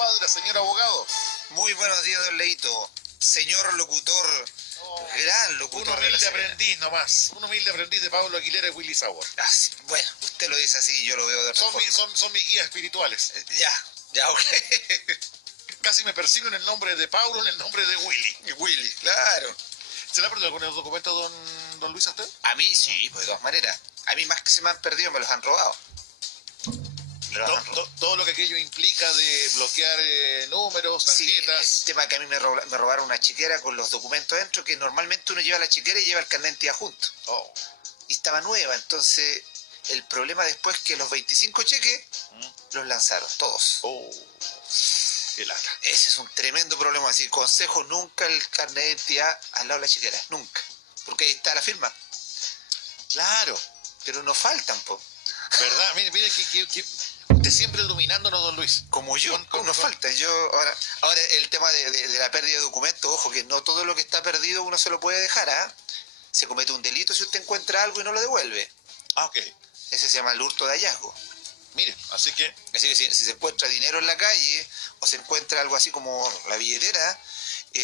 Cuadra, señor abogado. Muy buenos días, don Leito. Señor locutor, gran Un locutor de La humilde Serena. aprendiz nomás. Un humilde aprendiz de Pablo Aguilera y Willy Sauer. Ah, sí. Bueno, usted lo dice así, yo lo veo de otra forma. Son mis guías espirituales. Ya, ok. Casi me persigo en el nombre de Pablo, en el nombre de Willy. Y Willy, claro. ¿Se le ha perdido algún documento, don Luis, a usted? A mí sí, pues de todas maneras. A mí más que se me han perdido, me los han robado. Todo lo que aquello implica de bloquear números, tarjetas. Sí, el tema que a mí me robaron una chiquera con los documentos dentro, que normalmente uno lleva la chiquera y lleva el carnet de identidad junto. Oh. Y estaba nueva, entonces el problema después que los 25 cheques los lanzaron, todos. Oh. Qué lata. Ese es un tremendo problema, así consejo, nunca el carnet de identidad al lado de la chiquera, nunca. Porque ahí está la firma. Claro. Pero no faltan, po. ¿Verdad? Mire que usted siempre iluminándonos, don Luis. Como yo, no falta. Ahora el tema de la pérdida de documentos, ojo, que no todo lo que está perdido uno se lo puede dejar, ¿ah? Se comete un delito si usted encuentra algo y no lo devuelve. Ah, ok. Ese se llama el hurto de hallazgo. Mire, así que si se encuentra dinero en la calle o se encuentra algo así como la billetera,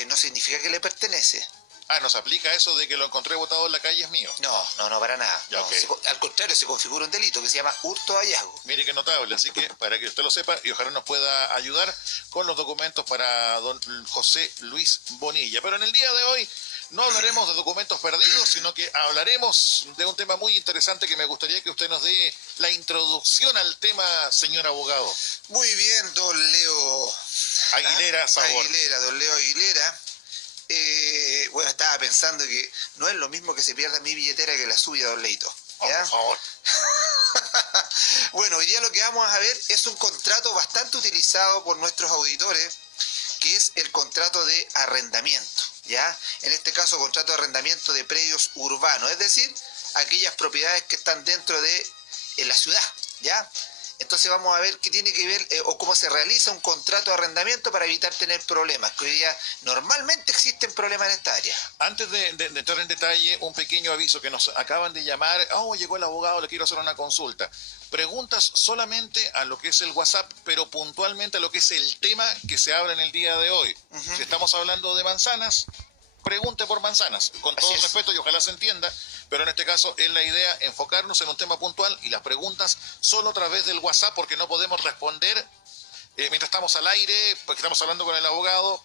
no significa que le pertenece. Ah, ¿nos aplica eso de que lo encontré botado en la calle es mío? No, para nada. Ya, No, okay. Al contrario, se configura un delito que se llama hurto de hallazgo. Mire qué notable, así que para que usted lo sepa y ojalá nos pueda ayudar con los documentos para don José Luis Bonilla. Pero en el día de hoy no hablaremos de documentos perdidos, sino que hablaremos de un tema muy interesante que me gustaría que usted nos dé la introducción al tema, señor abogado. Muy bien, don Leo Aguilera Sabor. Don Leo Aguilera. Bueno, estaba pensando que no es lo mismo que se pierda mi billetera que la suya, don Leito. ¿Ya? Por favor. Bueno, hoy día lo que vamos a ver es un contrato bastante utilizado por nuestros auditores, que es el contrato de arrendamiento, ¿ya? En este caso, contrato de arrendamiento de predios urbanos, es decir, aquellas propiedades que están dentro de la ciudad, ¿ya? Entonces vamos a ver qué tiene que ver o cómo se realiza un contrato de arrendamiento para evitar tener problemas, que hoy día normalmente existen problemas en esta área. Antes de entrar en detalle, un pequeño aviso que nos acaban de llamar. Oh, llegó el abogado, le quiero hacer una consulta. Preguntas solamente a lo que es el WhatsApp, pero puntualmente a lo que es el tema que se habla en el día de hoy. Si estamos hablando de manzanas, pregunte por manzanas, con todo respeto y ojalá se entienda, pero en este caso es la idea enfocarnos en un tema puntual y las preguntas solo a través del WhatsApp porque no podemos responder mientras estamos al aire, porque estamos hablando con el abogado,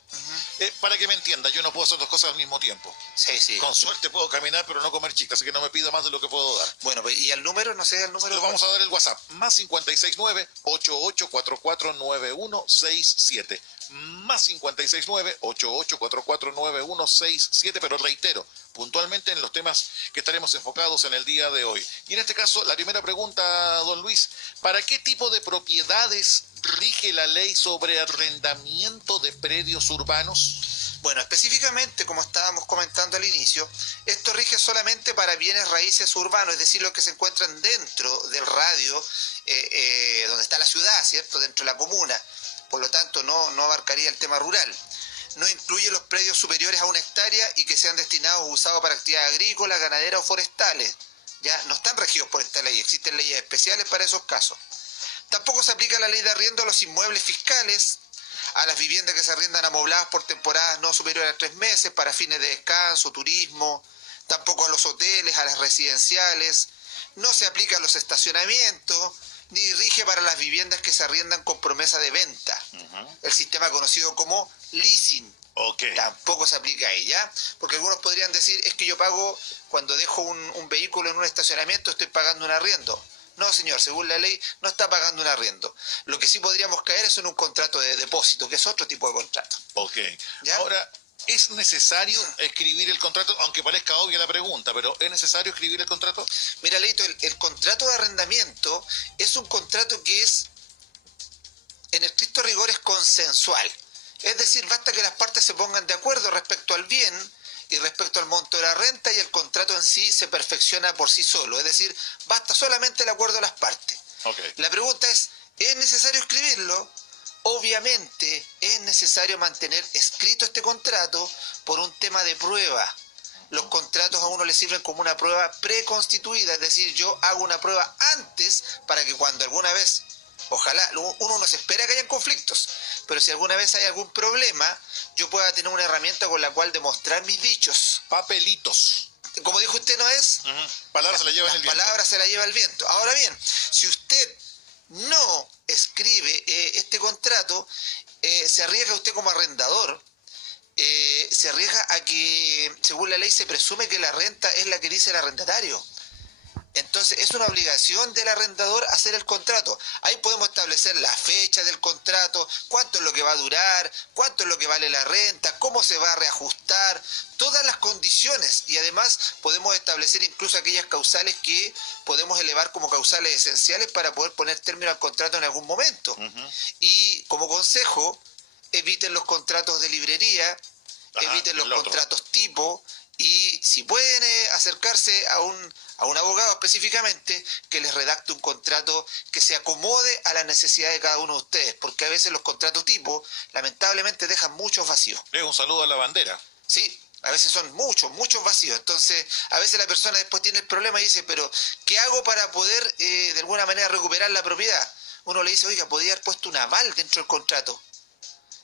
para que me entienda, yo no puedo hacer dos cosas al mismo tiempo. Sí. Con suerte puedo caminar, pero no comer chicas, así que no me pida más de lo que puedo dar. Bueno, ¿y el número? No sé el número. Le vamos a dar el WhatsApp, más 569-8844-9167. Más 569-8844-9167, pero reitero, puntualmente en los temas que estaremos enfocados en el día de hoy. Y en este caso, la primera pregunta, don Luis, ¿para qué tipo de propiedades rige la ley sobre arrendamiento de predios urbanos? Bueno, específicamente, como estábamos comentando al inicio, esto rige solamente para bienes raíces urbanos, es decir, los que se encuentran dentro del radio donde está la ciudad, ¿cierto? Dentro de la comuna. Por lo tanto, no abarcaría el tema rural. No incluye los predios superiores a 1 hectárea y que sean destinados o usados para actividades agrícolas, ganaderas o forestales. Ya no están regidos por esta ley, existen leyes especiales para esos casos. Tampoco se aplica la ley de arriendo a los inmuebles fiscales, a las viviendas que se arriendan amobladas por temporadas no superiores a 3 meses para fines de descanso, turismo, tampoco a los hoteles, a las residenciales, no se aplica a los estacionamientos, ni rige para las viviendas que se arriendan con promesa de venta. El sistema conocido como leasing. Okay. Tampoco se aplica a ella, porque algunos podrían decir, es que yo pago, cuando dejo un vehículo en un estacionamiento, estoy pagando un arriendo. No, señor, según la ley no está pagando un arriendo. Lo que sí podríamos caer es en un contrato de depósito, que es otro tipo de contrato. Ok. ¿Ya? Ahora, ¿es necesario escribir el contrato? Aunque parezca obvia la pregunta, pero ¿es necesario escribir el contrato? Mira, Leito, el contrato de arrendamiento es un contrato que es, en estricto rigor, es consensual. Es decir, basta que las partes se pongan de acuerdo respecto al bien y respecto al monto de la renta y el contrato en sí se perfecciona por sí solo. Es decir, basta solamente el acuerdo de las partes. Okay. La pregunta es necesario escribirlo? Obviamente es necesario mantener escrito este contrato por un tema de prueba. Los contratos a uno le sirven como una prueba preconstituida, es decir, yo hago una prueba antes para que cuando alguna vez, ojalá, uno no se espera que hayan conflictos, pero si alguna vez hay algún problema, yo pueda tener una herramienta con la cual demostrar mis dichos. Papelitos. Como dijo usted, ¿no es? Palabras se la llevan el viento. Palabras se la lleva el viento. Ahora bien, si usted no escribe este contrato, se arriesga usted como arrendador, se arriesga a que, según la ley, se presume que la renta es la que dice el arrendatario. Entonces es una obligación del arrendador hacer el contrato. Ahí podemos establecer la fecha del contrato, cuánto es lo que va a durar, cuánto es lo que vale la renta, cómo se va a reajustar, todas las condiciones, y además podemos establecer incluso aquellas causales que podemos elevar como causales esenciales para poder poner término al contrato en algún momento. Y como consejo, eviten los contratos de librería, eviten los contratos tipo, y si pueden acercarse a un abogado específicamente que les redacte un contrato que se acomode a la necesidad de cada uno de ustedes, porque a veces los contratos tipo lamentablemente dejan muchos vacíos. Es un saludo a la bandera. Sí, a veces son muchos vacíos. Entonces a veces la persona después tiene el problema y dice, pero ¿qué hago para poder de alguna manera recuperar la propiedad? Uno le dice, oiga, podría haber puesto un aval dentro del contrato.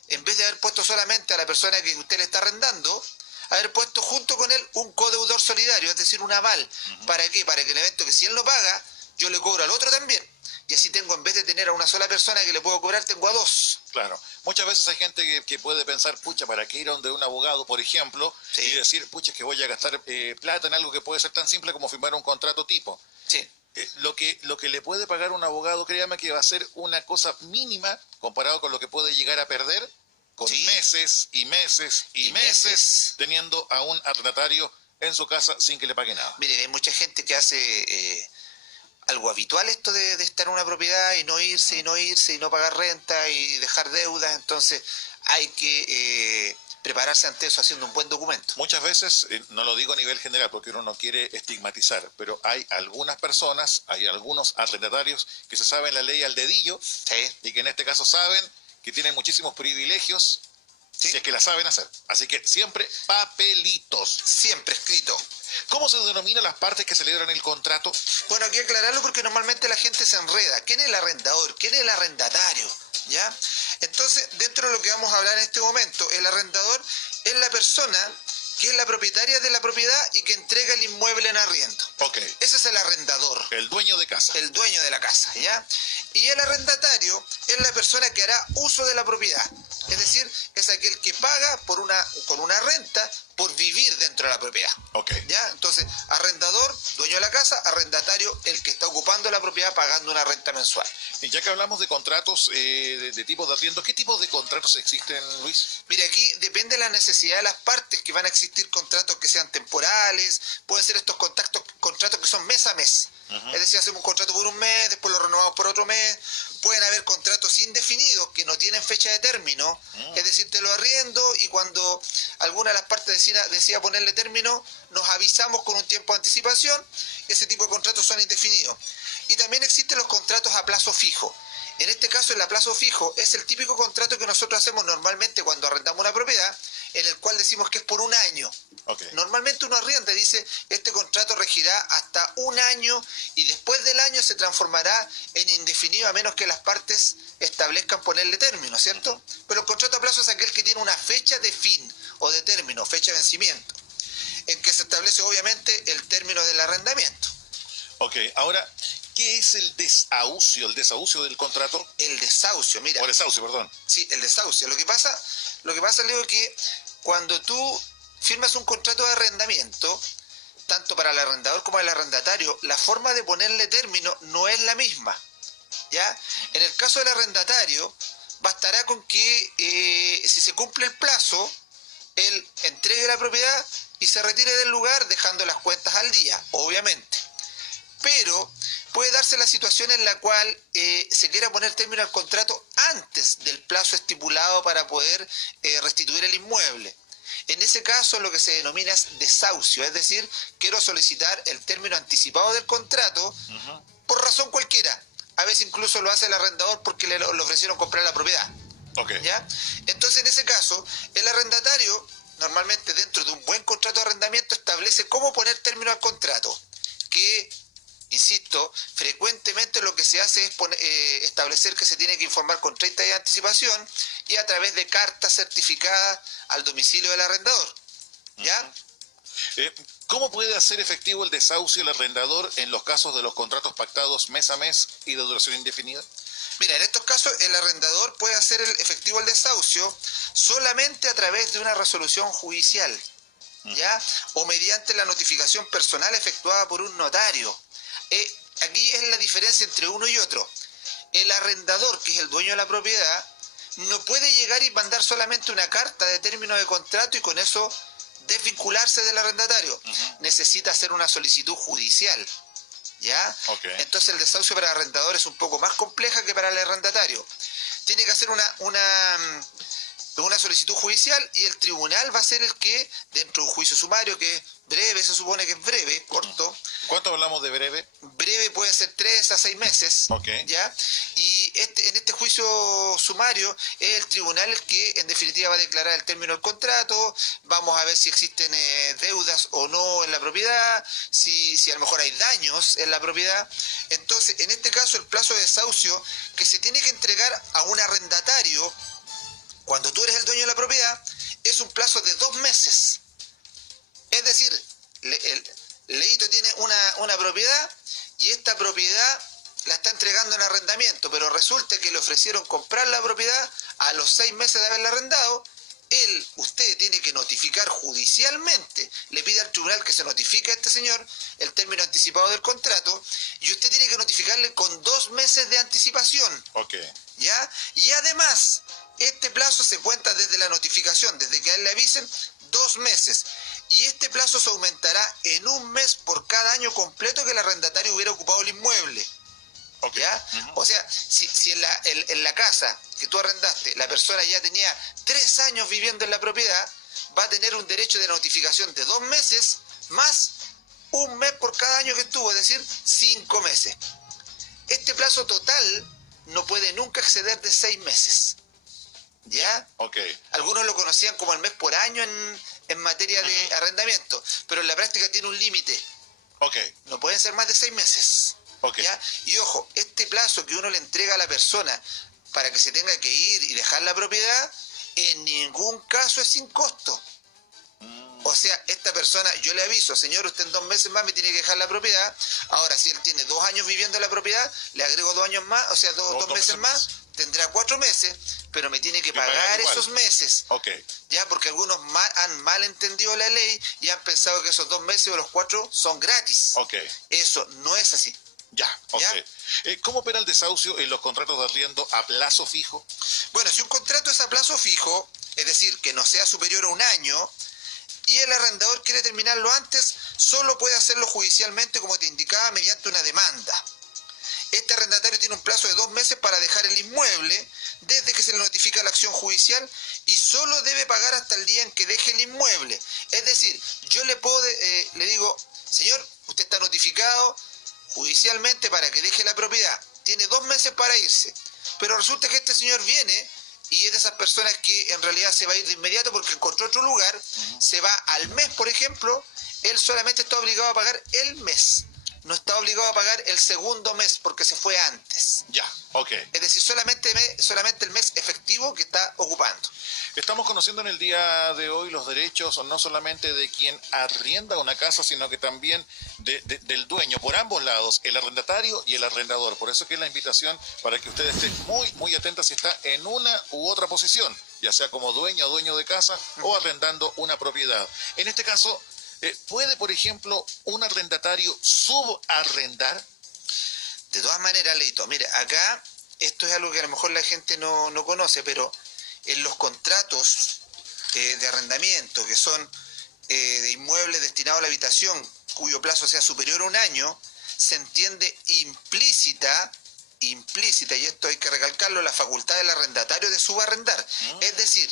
En vez de haber puesto solamente a la persona que usted le está arrendando, haber puesto junto con él un codeudor solidario, es decir, un aval. ¿Para qué? Para que en el evento que si él no paga, yo le cobro al otro también. Y así tengo, en vez de tener a una sola persona que le puedo cobrar, tengo a dos. Claro. Muchas veces hay gente que puede pensar, pucha, ¿para qué ir a donde un abogado, por ejemplo? Sí. Y decir, pucha, es que voy a gastar plata en algo que puede ser tan simple como firmar un contrato tipo. Sí. Lo que le puede pagar un abogado, créame que va a ser una cosa mínima comparado con lo que puede llegar a perder con meses y meses teniendo a un arrendatario en su casa sin que le pague nada. Mire, hay mucha gente que hace algo habitual esto de estar en una propiedad y no irse y no pagar renta y dejar deudas. Entonces hay que prepararse ante eso haciendo un buen documento. Muchas veces, no lo digo a nivel general porque uno no quiere estigmatizar, pero hay algunas personas, hay algunos arrendatarios que se saben la ley al dedillo, y que en este caso saben que tienen muchísimos privilegios, si es que la saben hacer. Así que siempre papelitos. Siempre escrito. ¿Cómo se denominan las partes que celebran el contrato? Bueno, hay que aclararlo porque normalmente la gente se enreda. ¿Quién es el arrendador? ¿Quién es el arrendatario? ¿Ya? Entonces, dentro de lo que vamos a hablar en este momento, el arrendador es la persona que es la propietaria de la propiedad y que entrega el inmueble en arriendo. Ese es el arrendador. El dueño de casa. El dueño de la casa, ¿ya? Y el arrendatario es la persona que hará uso de la propiedad. Es decir, es aquel que paga con una renta por vivir dentro de la propiedad. ¿Ya? Entonces, arrendador, dueño de la casa, arrendatario, el que está ocupando la propiedad pagando una renta mensual. Y ya que hablamos de contratos de tipo de arriendo, ¿qué tipos de contratos existen, Luis? Mire, aquí depende de la necesidad de las partes, que van a existir contratos que sean temporales, pueden ser estos contratos que son mes a mes. Es decir, hacemos un contrato por un mes, después lo renovamos por otro mes. Pueden haber contratos indefinidos que no tienen fecha de término, es decir, te lo arriendo y cuando alguna de las partes decida ponerle término, nos avisamos con un tiempo de anticipación. Ese tipo de contratos son indefinidos. Y también existen los contratos a plazo fijo. En este caso, el a plazo fijo es el típico contrato que nosotros hacemos normalmente cuando arrendamos una propiedad, en el cual decimos que es por un año. Normalmente uno arrienda y dice, este contrato regirá hasta un año y después del año se transformará en indefinido a menos que las partes establezcan ponerle término, ¿cierto? Pero el contrato a plazo es aquel que tiene una fecha de fin o de término, fecha de vencimiento, en que se establece obviamente el término del arrendamiento. Ahora, ¿qué es el desahucio del contrato? El desahucio, mira. O desahucio, perdón. Sí, el desahucio. Lo que pasa, Leo, es que cuando tú firmas un contrato de arrendamiento, tanto para el arrendador como el arrendatario, la forma de ponerle término no es la misma, ¿ya? En el caso del arrendatario, bastará con que si se cumple el plazo, él entregue la propiedad y se retire del lugar dejando las cuentas al día, obviamente. Pero puede darse la situación en la cual se quiera poner término al contrato antes del plazo estipulado para poder restituir el inmueble. En ese caso lo que se denomina es desahucio, es decir, quiero solicitar el término anticipado del contrato por razón cualquiera. A veces incluso lo hace el arrendador porque le ofrecieron comprar la propiedad. ¿Ya? Entonces en ese caso el arrendatario normalmente dentro de un buen contrato de arrendamiento establece cómo poner término al contrato, que insisto, frecuentemente lo que se hace es establecer que se tiene que informar con 30 días de anticipación y a través de cartas certificadas al domicilio del arrendador. ¿Ya? ¿Cómo puede hacer efectivo el desahucio el arrendador en los casos de los contratos pactados mes a mes y de duración indefinida? Mira, en estos casos el arrendador puede hacer efectivo el desahucio solamente a través de una resolución judicial, ¿ya? O mediante la notificación personal efectuada por un notario. Aquí es la diferencia entre uno y otro. El arrendador, que es el dueño de la propiedad, no puede llegar y mandar solamente una carta de término de contrato y con eso desvincularse del arrendatario. Necesita hacer una solicitud judicial, ¿ya? Okay. Entonces el desahucio para el arrendador es un poco más compleja que para el arrendatario. Tiene que hacer una solicitud judicial y el tribunal va a ser el que, dentro de un juicio sumario que es breve, se supone que es breve, corto. ¿Cuánto hablamos de breve? Breve puede ser 3 a 6 meses, okay. ¿ya? Y en este juicio sumario es el tribunal el que en definitiva va a declarar el término del contrato, vamos a ver si existen deudas o no en la propiedad, si a lo mejor hay daños en la propiedad. Entonces, en este caso, el plazo de desahucio que se tiene que entregar a un arrendatario cuando tú eres el dueño de la propiedad es un plazo de 2 meses. Es decir, Leito tiene una propiedad y esta propiedad la está entregando en arrendamiento, pero resulta que le ofrecieron comprar la propiedad a los 6 meses de haberla arrendado. Usted tiene que notificar judicialmente, le pide al tribunal que se notifique a este señor el término anticipado del contrato y usted tiene que notificarle con 2 meses de anticipación. Okay. ¿Ya? Y además, este plazo se cuenta desde la notificación, desde que a él le avisen, 2 meses. Y este plazo se aumentará en 1 mes por cada año completo que el arrendatario hubiera ocupado el inmueble. Okay. ¿Ya? O sea, si en la casa que tú arrendaste, la persona ya tenía 3 años viviendo en la propiedad, va a tener un derecho de notificación de 2 meses más 1 mes por cada año que estuvo, es decir, 5 meses. Este plazo total no puede nunca exceder de 6 meses. ¿Ya? Okay. Algunos lo conocían como el mes por año en materia de arrendamiento, pero en la práctica tiene un límite. Okay. No pueden ser más de 6 meses. Okay. ¿Ya? Y ojo, este plazo que uno le entrega a la persona para que se tenga que ir y dejar la propiedad, en ningún caso es sin costo. O sea, esta persona, yo le aviso, señor, usted en 2 meses más me tiene que dejar la propiedad. Ahora, si él tiene 2 años viviendo en la propiedad, le agrego 2 años más, o sea, 2 meses más, tendrá 4 meses, pero me tiene que pagar esos meses. Okay. Ya, porque algunos han mal entendido la ley y han pensado que esos 2 meses o los 4 son gratis. Okay. Eso no es así. Ya, okay. ¿Ya? ¿Cómo opera el desahucio en los contratos de arriendo a plazo fijo? Bueno, si un contrato es a plazo fijo, es decir, que no sea superior a 1 año, y el arrendador quiere terminarlo antes, solo puede hacerlo judicialmente, como te indicaba, mediante una demanda. Este arrendatario tiene un plazo de 2 meses para dejar el inmueble desde que se le notifica la acción judicial y solo debe pagar hasta el día en que deje el inmueble. Es decir, yo le digo, señor, usted está notificado judicialmente para que deje la propiedad. Tiene 2 meses para irse. Pero resulta que este señor viene y es de esas personas que en realidad se va a ir de inmediato porque encontró otro lugar, se va al mes, por ejemplo, él solamente está obligado a pagar el mes. No está obligado a pagar el segundo mes porque se fue antes. Ya, ok. Es decir, solamente el mes efectivo que está ocupando. Estamos conociendo en el día de hoy los derechos no solamente de quien arrienda una casa, sino que también del dueño, por ambos lados, el arrendatario y el arrendador. Por eso que es la invitación para que usted esté muy, muy atenta si está en una u otra posición, ya sea como dueño o dueño de casa o arrendando una propiedad. En este caso, ¿puede, por ejemplo, un arrendatario subarrendar? De todas maneras, Leito, mira, acá esto es algo que a lo mejor la gente no conoce, pero en los contratos de arrendamiento, que son de inmuebles destinados a la habitación, cuyo plazo sea superior a 1 año, se entiende implícita, y esto hay que recalcarlo, la facultad del arrendatario de subarrendar. Es decir,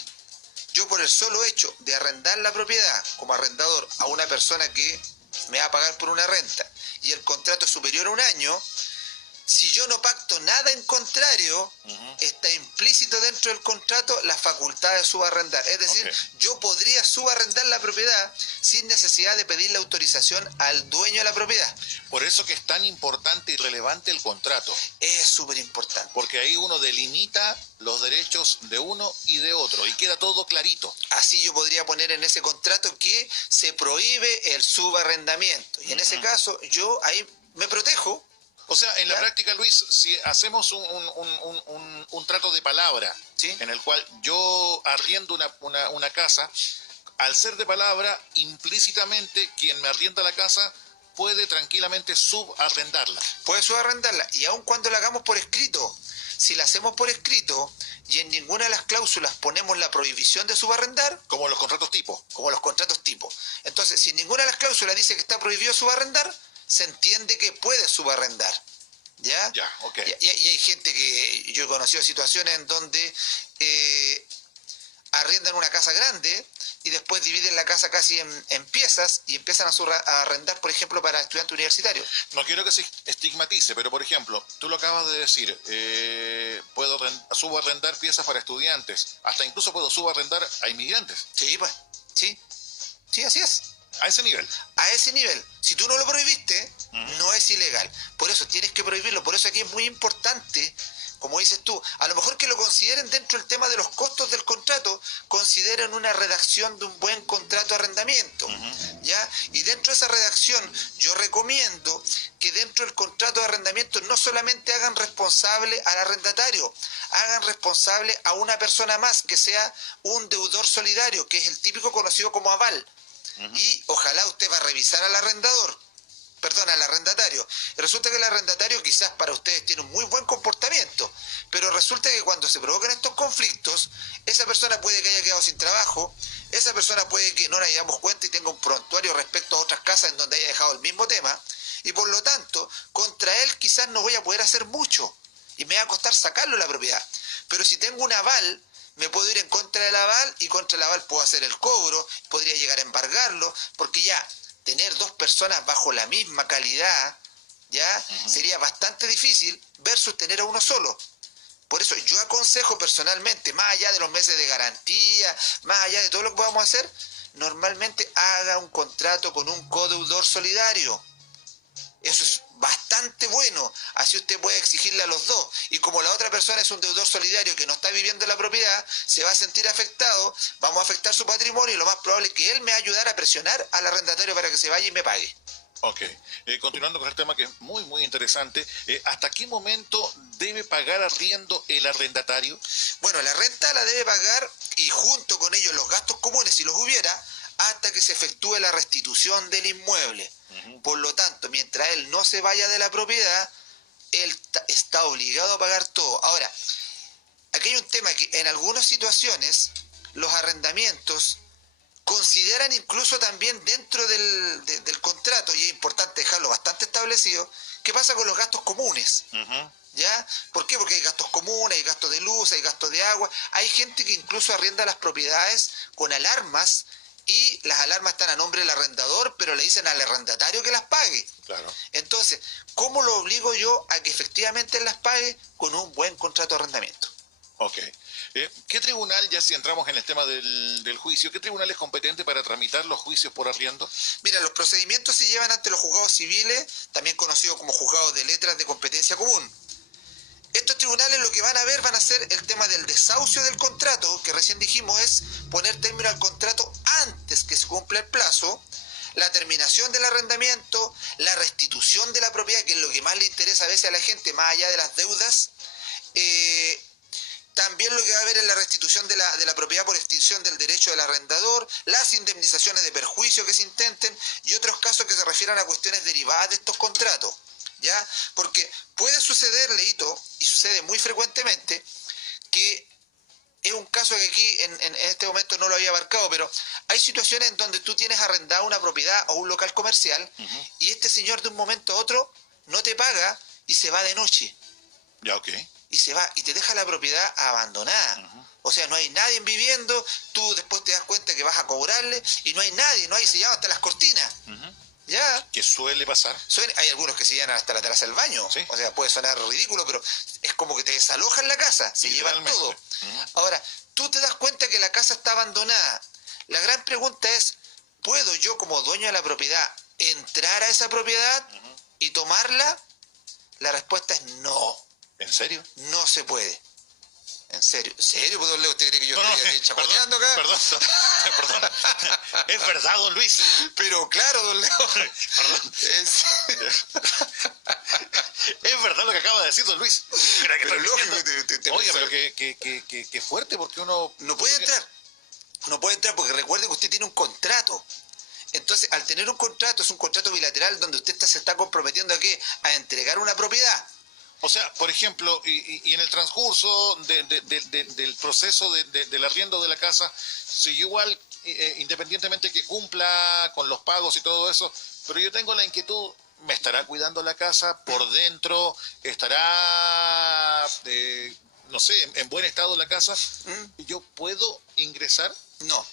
yo por el solo hecho de arrendar la propiedad como arrendador a una persona que me va a pagar por una renta y el contrato es superior a 1 año, Si yo no pacto nada en contrario, está implícito dentro del contrato la facultad de subarrendar. Es decir, yo podría subarrendar la propiedad sin necesidad de pedirle autorización al dueño de la propiedad. Por eso que es tan importante y relevante el contrato. Es súper importante. Porque ahí uno delimita los derechos de uno y de otro y queda todo clarito. Así yo podría poner en ese contrato que se prohíbe el subarrendamiento. Y en ese caso yo ahí me protejo. O sea, en la práctica, Luis, si hacemos un trato de palabra, ¿sí?, en el cual yo arriendo una casa, al ser de palabra, implícitamente quien me arrienda la casa puede tranquilamente subarrendarla. Puede subarrendarla, y aun cuando la hagamos por escrito, si la hacemos por escrito y en ninguna de las cláusulas ponemos la prohibición de subarrendar... Como los contratos tipo. Como los contratos tipo. Entonces, si en ninguna de las cláusulas dice que está prohibido subarrendar, se entiende que puede subarrendar. ¿Ya? Ya, ok. Y hay gente que yo he conocido situaciones en donde arriendan una casa grande y después dividen la casa casi en piezas y empiezan a arrendar, por ejemplo, para estudiantes universitarios. No quiero que se estigmatice, pero por ejemplo, tú lo acabas de decir, puedo subarrendar piezas para estudiantes, hasta incluso puedo subarrendar a inmigrantes. Sí, pues, sí, así es. A ese nivel. A ese nivel. Si tú no lo prohibiste, no es ilegal. Por eso tienes que prohibirlo. Por eso aquí es muy importante, como dices tú, a lo mejor que lo consideren dentro del tema de los costos del contrato, consideren una redacción de un buen contrato de arrendamiento. ¿Ya? Y dentro de esa redacción, yo recomiendo que dentro del contrato de arrendamiento no solamente hagan responsable al arrendatario, hagan responsable a una persona más, que sea un deudor solidario, que es el típico conocido como aval. Y ojalá usted va a revisar al arrendatario. Y resulta que el arrendatario quizás para ustedes tiene un muy buen comportamiento, pero resulta que cuando se provocan estos conflictos, esa persona puede que haya quedado sin trabajo, esa persona puede que no nos hayamos cuenta y tenga un prontuario respecto a otras casas en donde haya dejado el mismo tema, y por lo tanto, contra él quizás no voy a poder hacer mucho, y me va a costar sacarlo de la propiedad. Pero si tengo un aval, me puedo ir en contra del aval y contra el aval puedo hacer el cobro, podría llegar a embargarlo, porque ya tener dos personas bajo la misma calidad, ya sería bastante difícil versus tener a uno solo. Por eso yo aconsejo personalmente, más allá de los meses de garantía, más allá de todo lo que podamos hacer, normalmente haga un contrato con un codeudor solidario. Eso es bastante bueno, así usted puede exigirle a los dos, y como la otra persona es un deudor solidario que no está viviendo en la propiedad, se va a sentir afectado, vamos a afectar su patrimonio y lo más probable es que él me va a ayudar a presionar al arrendatario para que se vaya y me pague. Ok, continuando con el tema que es muy muy interesante, ¿hasta qué momento debe pagar arriendo el arrendatario? Bueno, la renta la debe pagar y junto con ello los gastos comunes, si los hubiera, hasta que se efectúe la restitución del inmueble. Por lo tanto, mientras él no se vaya de la propiedad, él está obligado a pagar todo. Ahora, aquí hay un tema que en algunas situaciones los arrendamientos consideran incluso también dentro del contrato, y es importante dejarlo bastante establecido, qué pasa con los gastos comunes. ¿Ya? ¿Por qué? Porque hay gastos comunes, hay gastos de luz, hay gastos de agua. Hay gente que incluso arrienda las propiedades con alarmas, y las alarmas están a nombre del arrendador, pero le dicen al arrendatario que las pague. Claro. Entonces, ¿cómo lo obligo yo a que efectivamente las pague? Con un buen contrato de arrendamiento. Ok. ¿Qué tribunal, ya si entramos en el tema del juicio, qué tribunal es competente para tramitar los juicios por arriendo? Mira, los procedimientos se llevan ante los juzgados civiles, también conocidos como juzgados de letras de competencia común. Estos tribunales lo que van a ver van a ser el tema del desahucio del contrato, que recién dijimos es poner término al contrato antes que se cumpla el plazo, la terminación del arrendamiento, la restitución de la propiedad, que es lo que más le interesa a veces a la gente, más allá de las deudas. También lo que va a haber es la restitución de la propiedad por extinción del derecho del arrendador, las indemnizaciones de perjuicio que se intenten y otros casos que se refieran a cuestiones derivadas de estos contratos. ¿Ya? Porque puede suceder, Leito, y sucede muy frecuentemente, que es un caso que aquí en este momento no lo había abarcado, pero hay situaciones en donde tú tienes arrendada una propiedad o un local comercial y este señor de un momento a otro no te paga y se va de noche. Ya, ok. Y se va y te deja la propiedad abandonada. O sea, no hay nadie viviendo, tú después te das cuenta que vas a cobrarle y no hay nadie, se llaman hasta las cortinas. ¿Ya? Que suele pasar. Hay algunos que se llevan hasta la terraza del baño. Sí. O sea, puede sonar ridículo, pero es como que te desalojan la casa, se llevan todo. Ahora, tú te das cuenta que la casa está abandonada. La gran pregunta es, ¿puedo yo como dueño de la propiedad entrar a esa propiedad y tomarla? La respuesta es no. ¿En serio? No se puede. ¿En serio? ¿En serio, don Leo? ¿Usted cree que yo estoy aquí chapoteando acá? Perdón. Es verdad, don Luis. Pero claro, don Leo. Perdón. Es verdad lo que acaba de decir don Luis. Mira que pero lógico. Oye, pero que fuerte, porque uno... No puede entrar. No puede entrar porque recuerde que usted tiene un contrato. Entonces, al tener un contrato, es un contrato bilateral donde usted se está comprometiendo a entregar una propiedad. O sea, por ejemplo, y en el transcurso del proceso del arriendo de la casa, si yo igual, independientemente que cumpla con los pagos y todo eso, pero yo tengo la inquietud, ¿me estará cuidando la casa por dentro? ¿Estará, no sé, en buen estado la casa? ¿Y yo puedo ingresar? No.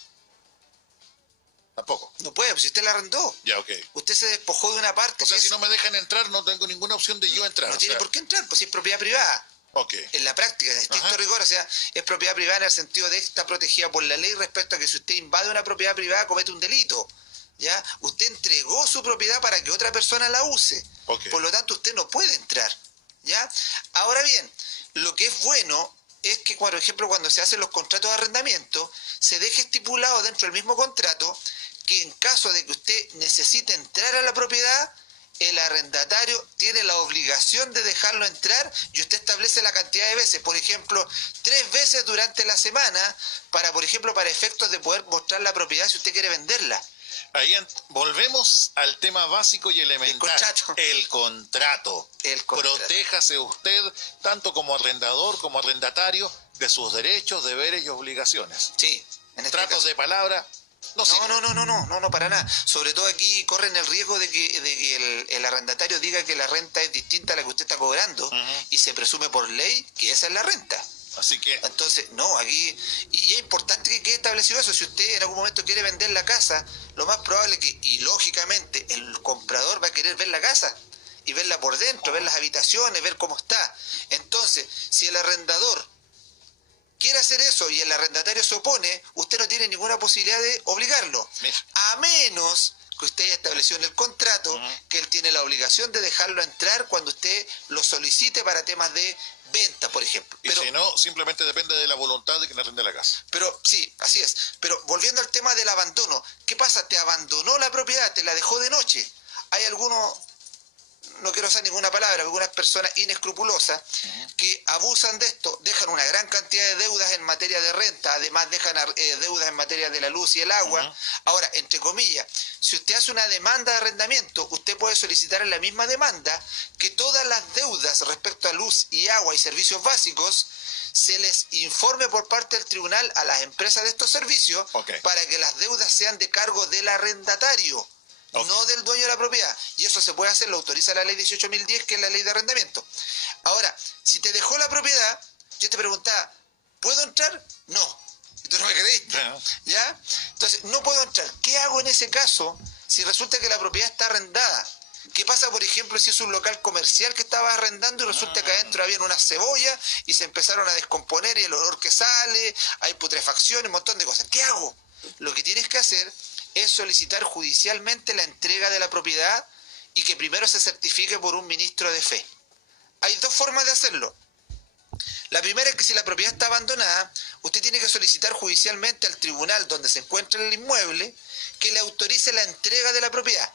Tampoco. No puede, pues si usted la arrendó. Ya, ok. Usted se despojó de una parte. O sea, si no me dejan entrar, no tengo ninguna opción de yo entrar. No tiene por qué entrar, pues si es propiedad privada. Ok. En la práctica, en estricto rigor, o sea, es propiedad privada en el sentido de que está protegida por la ley respecto a que si usted invade una propiedad privada comete un delito. ¿Ya? Usted entregó su propiedad para que otra persona la use. Okay. Por lo tanto, usted no puede entrar. ¿Ya? Ahora bien, lo que es bueno es que, por ejemplo, cuando se hacen los contratos de arrendamiento, se deje estipulado dentro del mismo contrato que en caso de que usted necesite entrar a la propiedad, el arrendatario tiene la obligación de dejarlo entrar y usted establece la cantidad de veces, por ejemplo, 3 veces durante la semana, por ejemplo, para efectos de poder mostrar la propiedad si usted quiere venderla. Ahí volvemos al tema básico y elemental. El contrato. Protéjase usted, tanto como arrendador como arrendatario, de sus derechos, deberes y obligaciones. Sí. En este Tratos caso. De palabra. No, para nada. Sobre todo aquí corren el riesgo de que el arrendatario diga que la renta es distinta a la que usted está cobrando y se presume por ley que esa es la renta. Así que... Entonces, no, aquí... Y es importante que quede establecido eso. Si usted en algún momento quiere vender la casa, lo más probable es que, y lógicamente, el comprador va a querer ver la casa y verla por dentro, ver las habitaciones, ver cómo está. Entonces, si el arrendador quiere hacer eso y el arrendatario se opone, usted no tiene ninguna posibilidad de obligarlo. A menos que usted haya establecido en el contrato que él tiene la obligación de dejarlo entrar cuando usted lo solicite para temas de venta, por ejemplo. Y si no, simplemente depende de la voluntad de quien arrende la casa. Pero sí, así es. Pero volviendo al tema del abandono, ¿qué pasa? Te abandonó la propiedad, te la dejó de noche. Hay algunos... no quiero usar ninguna palabra, algunas personas inescrupulosas que abusan de esto, dejan una gran cantidad de deudas en materia de renta, además dejan deudas en materia de la luz y el agua. Ahora, entre comillas, si usted hace una demanda de arrendamiento, usted puede solicitar en la misma demanda que todas las deudas respecto a luz y agua y servicios básicos se les informe por parte del tribunal a las empresas de estos servicios para que las deudas sean de cargo del arrendatario. No del dueño de la propiedad. Y eso se puede hacer, lo autoriza la ley 18.010, que es la ley de arrendamiento. Ahora, si te dejó la propiedad, yo te preguntaba, ¿puedo entrar? No. Y tú no me creíste. ¿Ya? Entonces, no puedo entrar. ¿Qué hago en ese caso si resulta que la propiedad está arrendada? ¿Qué pasa, por ejemplo, si es un local comercial que estabas arrendando y resulta que adentro habían unas cebollas y se empezaron a descomponer y el olor que sale, hay putrefacción y un montón de cosas? ¿Qué hago? Lo que tienes que hacer es solicitar judicialmente la entrega de la propiedad y que primero se certifique por un ministro de fe. Hay 2 formas de hacerlo. La primera es que si la propiedad está abandonada, usted tiene que solicitar judicialmente al tribunal donde se encuentra el inmueble que le autorice la entrega de la propiedad.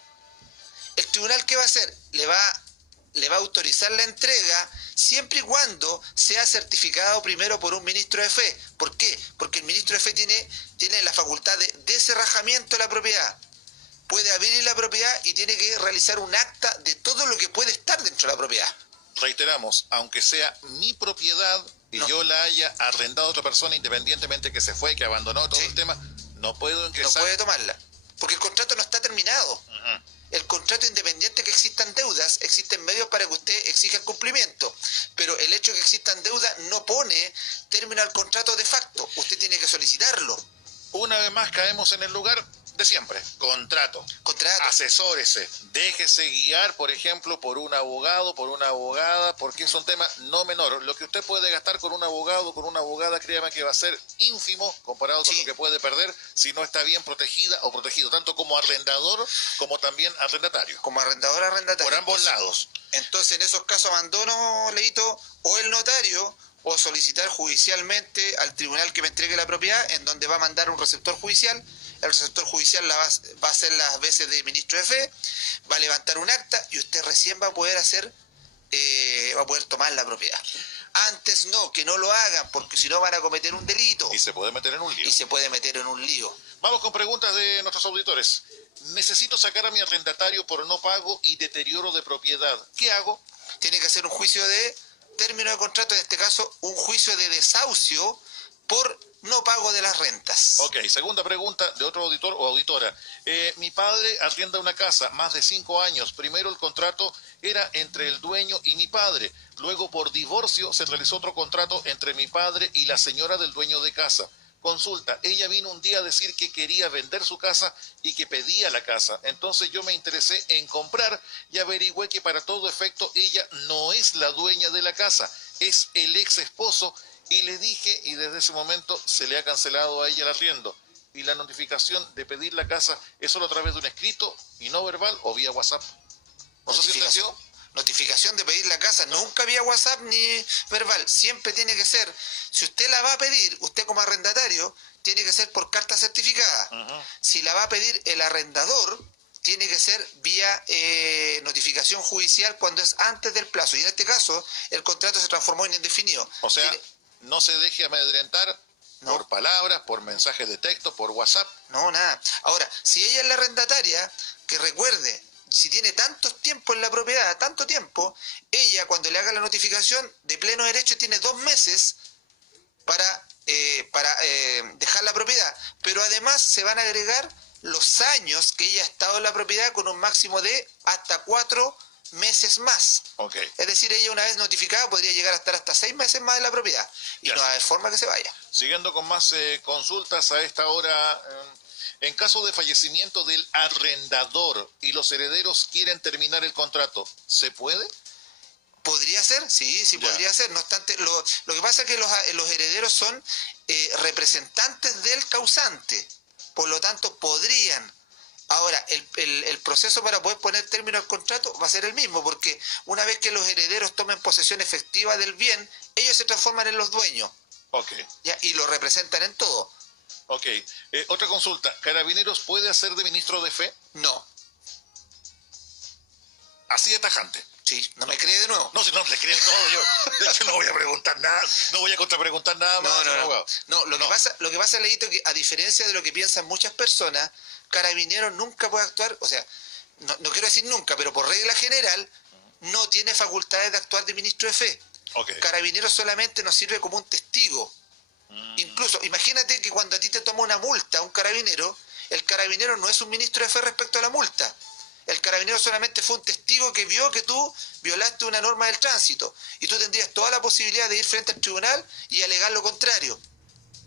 ¿El tribunal qué va a hacer? Le va a autorizar la entrega siempre y cuando sea certificado primero por un ministro de fe. ¿Por qué? Porque el ministro de fe tiene la facultad de deserrajamiento de la propiedad. Puede abrir la propiedad y tiene que realizar un acta de todo lo que puede estar dentro de la propiedad. Reiteramos, aunque sea mi propiedad y yo la haya arrendado a otra persona, independientemente que se fue, que abandonó todo el tema, no puedo ingresar. No puede tomarla, porque el contrato no está terminado. El contrato, independiente que existan deudas, existen medios para que usted exija el cumplimiento, pero el hecho de que existan deudas no pone término al contrato de facto. Usted tiene que solicitarlo. Una vez más caemos en el lugar de siempre, contrato. Asesórese, déjese guiar, por ejemplo, por un abogado, por una abogada, porque es un tema no menor. Lo que usted puede gastar con un abogado, con una abogada, créame que va a ser ínfimo comparado con lo que puede perder si no está bien protegida o protegido, tanto como arrendador como también arrendatario. Como arrendatario. Por ambos lados. Entonces, en esos casos abandono, Leito, o el notario, o solicitar judicialmente al tribunal que me entregue la propiedad, en donde va a mandar un receptor judicial. El receptor judicial va a hacer las veces de ministro de fe, va a levantar un acta y usted recién va a poder va a poder tomar la propiedad. Antes no, que no lo hagan, porque si no van a cometer un delito. Y se puede meter en un lío. Vamos con preguntas de nuestros auditores. Necesito sacar a mi arrendatario por no pago y deterioro de propiedad. ¿Qué hago? Tiene que hacer un juicio de término de contrato, en este caso un juicio de desahucio por no pago de las rentas. Ok, segunda pregunta de otro auditor o auditora. Mi padre arrienda una casa más de 5 años. Primero el contrato era entre el dueño y mi padre. Luego por divorcio se realizó otro contrato entre mi padre y la señora del dueño de casa. Consulta, ella vino un día a decir que quería vender su casa y que pedía la casa. Entonces yo me interesé en comprar y averigüé que para todo efecto ella no es la dueña de la casa, es el ex esposo. Y le dije, y desde ese momento se le ha cancelado a ella el arriendo. Y la notificación de pedir la casa es solo a través de un escrito y no verbal o vía WhatsApp. ¿No se entendió? Notificación de pedir la casa, nunca vía WhatsApp ni verbal, siempre tiene que ser, si usted la va a pedir, usted como arrendatario, tiene que ser por carta certificada. Si la va a pedir el arrendador, tiene que ser vía notificación judicial cuando es antes del plazo. Y en este caso, el contrato se transformó en indefinido. O sea, no se deje amedrentar por palabras, por mensajes de texto, por WhatsApp. No, nada. Ahora, si ella es la arrendataria, que recuerde, si tiene tanto tiempo en la propiedad, tanto tiempo, ella cuando le haga la notificación de pleno derecho tiene 2 meses para dejar la propiedad. Pero además se van a agregar los años que ella ha estado en la propiedad con un máximo de hasta 4 meses más. Okay. Es decir, ella una vez notificada podría llegar a estar hasta 6 meses más en la propiedad y no va a haber forma que se vaya. Siguiendo con más consultas a esta hora, en caso de fallecimiento del arrendador y los herederos quieren terminar el contrato, ¿se puede? ¿Podría ser? Sí, podría ser. No obstante, lo que pasa es que los herederos son representantes del causante, por lo tanto podrían. Ahora, el proceso para poder poner término al contrato va a ser el mismo, porque una vez que los herederos tomen posesión efectiva del bien, ellos se transforman en los dueños. Okay. ¿Ya? Y lo representan en todo. Ok. Otra consulta. ¿Carabineros puede hacer de ministro de fe? No. Así de tajante. Sí, no me cree de nuevo. No, si no le creo todo yo. De hecho, no voy a preguntar nada, no voy a contrapreguntar nada más. No, lo que pasa, Leito, que a diferencia de lo que piensan muchas personas, Carabineros nunca puede actuar, o sea, no quiero decir nunca, pero por regla general, no tiene facultades de actuar de ministro de fe. Okay. Carabineros solamente nos sirve como un testigo. Incluso, imagínate que cuando a ti te toma una multa un carabinero, el carabinero no es un ministro de fe respecto a la multa. El carabinero solamente fue un testigo que vio que tú violaste una norma del tránsito y tú tendrías toda la posibilidad de ir frente al tribunal y alegar lo contrario.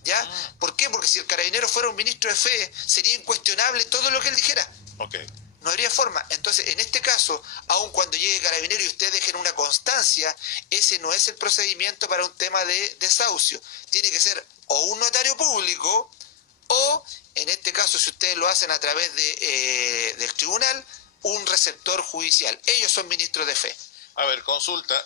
¿Ya? ¿Por qué? Porque si el carabinero fuera un ministro de fe, sería incuestionable todo lo que él dijera. Okay. No habría forma. Entonces, en este caso, aun cuando llegue carabinero y ustedes dejen una constancia, ese no es el procedimiento para un tema de desahucio. Tiene que ser o un notario público o, en este caso, si ustedes lo hacen a través del tribunal, un receptor judicial. Ellos son ministros de fe. A ver, consulta.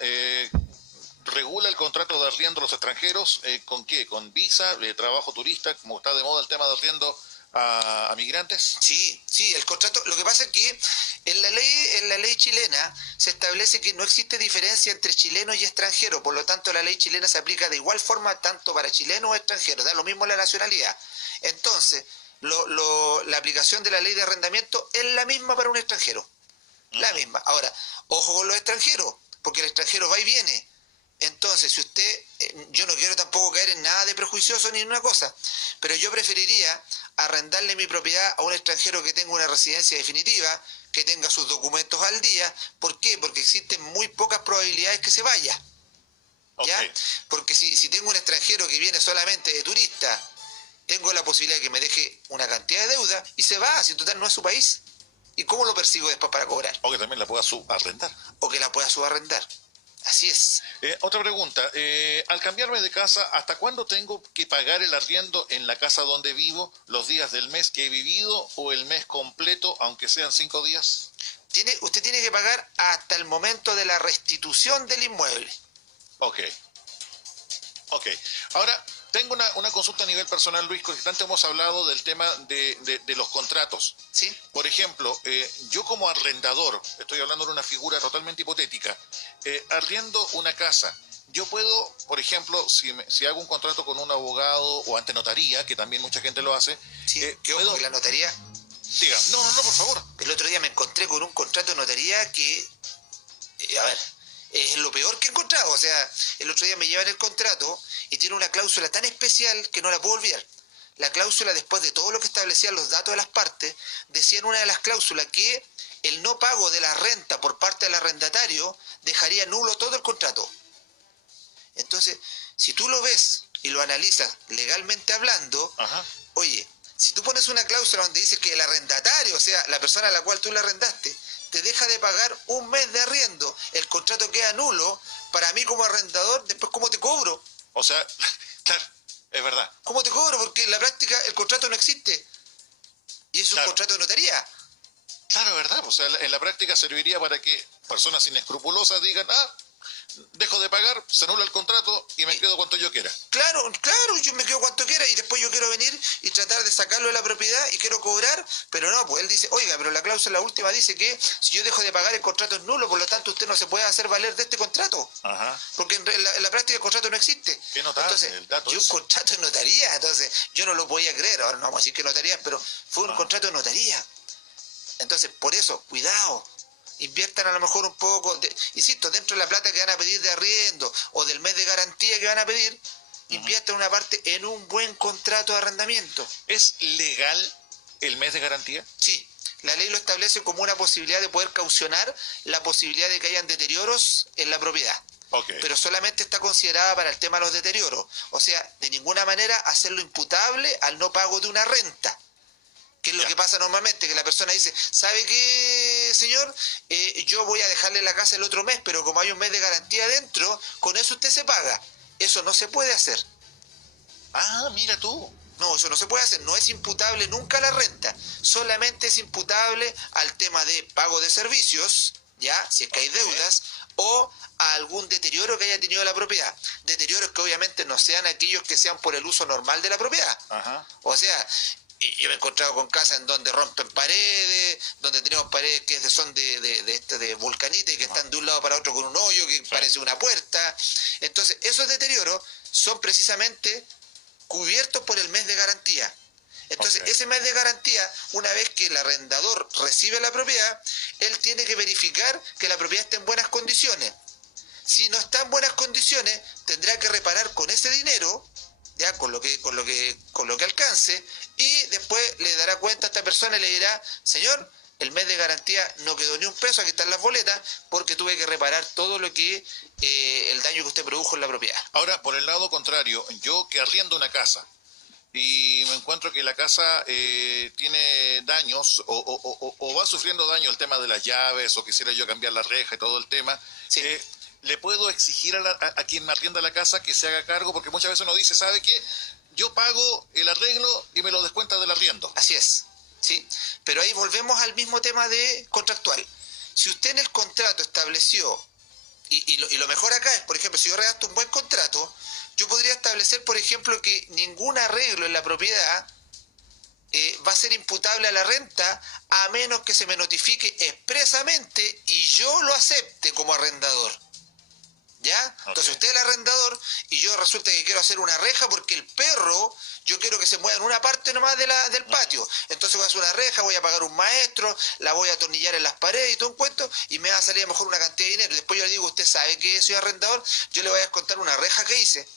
¿Regula el contrato de arriendo a los extranjeros? ¿Con qué? ¿Con visa, trabajo turista, como está de moda el tema de arriendo a migrantes? Sí, el contrato. Lo que pasa es que en la ley chilena se establece que no existe diferencia entre chileno y extranjero, por lo tanto la ley chilena se aplica de igual forma tanto para chilenos o extranjeros, da lo mismo la nacionalidad. Entonces, la aplicación de la ley de arrendamiento es la misma para un extranjero, la misma. Ahora, ojo con los extranjeros, porque el extranjero va y viene. Entonces, si usted, yo no quiero tampoco caer en nada de prejuicioso ni en una cosa, pero yo preferiría arrendarle mi propiedad a un extranjero que tenga una residencia definitiva, que tenga sus documentos al día. ¿Por qué? Porque existen muy pocas probabilidades que se vaya. ¿Ya? Okay. Porque si tengo un extranjero que viene solamente de turista tengo la posibilidad de que me deje una cantidad de deuda y se va, si en total no es su país. ¿Y cómo lo persigo después para cobrar? O que también la pueda subarrendar. O que la pueda subarrendar. Así es. Otra pregunta. Al cambiarme de casa, ¿hasta cuándo tengo que pagar el arriendo en la casa donde vivo, los días del mes que he vivido o el mes completo, aunque sean 5 días? Usted tiene que pagar hasta el momento de la restitución del inmueble. Ok. Ok. Ahora, tengo una consulta a nivel personal, Luis, porque tanto hemos hablado del tema de los contratos. ¿Sí? Por ejemplo, yo como arrendador, estoy hablando de una figura totalmente hipotética, arriendo una casa. Yo puedo, por ejemplo, si hago un contrato con un abogado o ante notaría, que también mucha gente lo hace, Sí, que ojo, que la notaría... Diga, no, por favor. El otro día me encontré con un contrato de notaría que, a ver, es lo peor que he encontrado. O sea, el otro día me llevan el contrato y tiene una cláusula tan especial que no la puedo olvidar. La cláusula, después de todo lo que establecían los datos de las partes, decía en una de las cláusulas que el no pago de la renta por parte del arrendatario dejaría nulo todo el contrato. Entonces, si tú lo ves y lo analizas legalmente hablando, Ajá. Oye, si tú pones una cláusula donde dices que el arrendatario, o sea, la persona a la cual tú le arrendaste, te deja de pagar un mes de arriendo, el contrato queda nulo, para mí como arrendador, después ¿cómo te cobro? O sea, claro, es verdad. ¿Cómo te cobro? Porque en la práctica el contrato no existe. Y es un contrato de notaría. Claro, es verdad. O sea, en la práctica serviría para que personas inescrupulosas digan, dejo de pagar, se anula el contrato y me quedo cuanto yo quiera. Claro, yo me quedo cuanto quiera y después yo quiero venir y tratar de sacarlo de la propiedad y quiero cobrar, pero no, pues él dice, oiga, pero la cláusula última dice que si yo dejo de pagar el contrato es nulo, por lo tanto usted no se puede hacer valer de este contrato. Ajá. Porque en la práctica el contrato no existe. ¿Qué notable? Entonces, El dato yo un contrato de notaría, entonces yo no lo podía creer, ahora no vamos a decir que notaría, pero fue un contrato de notaría. Entonces, por eso, cuidado. Inviertan a lo mejor un poco, insisto, dentro de la plata que van a pedir de arriendo o del mes de garantía que van a pedir, inviertan una parte en un buen contrato de arrendamiento. ¿Es legal el mes de garantía? Sí, la ley lo establece como una posibilidad de poder caucionar la posibilidad de que hayan deterioros en la propiedad. Okay. Pero solamente está considerada para el tema de los deterioros. O sea, de ninguna manera hacerlo imputable al no pago de una renta. Que es lo que pasa normalmente, que la persona dice, ¿sabe qué, señor? Yo voy a dejarle la casa el otro mes, pero como hay un mes de garantía dentro, con eso usted se paga. Eso no se puede hacer. Mira tú. No, eso no se puede hacer. No es imputable nunca la renta. Solamente es imputable al tema de pago de servicios, ¿ya? Si es que hay deudas, o a algún deterioro que haya tenido la propiedad. Deterioros que obviamente no sean aquellos que sean por el uso normal de la propiedad. Ajá. O sea... Y yo me he encontrado con casas en donde rompen paredes, donde tenemos paredes que son de vulcanita y que están de un lado para otro con un hoyo que parece una puerta. Entonces, esos deterioros son precisamente cubiertos por el mes de garantía. Entonces, ese mes de garantía, una vez que el arrendador recibe la propiedad, él tiene que verificar que la propiedad esté en buenas condiciones. Si no está en buenas condiciones, tendrá que reparar con ese dinero, ya con lo que alcance, y después le dará cuenta a esta persona y le dirá, señor, el mes de garantía no quedó ni un peso, aquí están las boletas, porque tuve que reparar todo lo que el daño que usted produjo en la propiedad. Ahora, por el lado contrario, yo que arriendo una casa y me encuentro que la casa tiene daños o va sufriendo daño el tema de las llaves, o quisiera yo cambiar la reja y todo el tema, sí. ¿Le puedo exigir a quien me arrienda la casa que se haga cargo? Porque muchas veces uno dice, ¿sabe qué? Yo pago el arreglo y me lo descuenta del arriendo. Así es, sí. Pero ahí volvemos al mismo tema de contractual. Si usted en el contrato estableció, y lo mejor acá es, por ejemplo, si yo redacto un buen contrato, yo podría establecer, por ejemplo, que ningún arreglo en la propiedad va a ser imputable a la renta a menos que se me notifique expresamente y yo lo acepte como arrendador. ¿Ya? Entonces usted es el arrendador y yo resulta que quiero hacer una reja porque el perro, yo quiero que se mueva en una parte nomás del patio. Entonces voy a hacer una reja, voy a pagar un maestro, la voy a atornillar en las paredes y todo un cuento, y me va a salir a lo mejor una cantidad de dinero. Y después yo le digo, usted sabe que soy arrendador, yo le voy a descontar una reja que hice.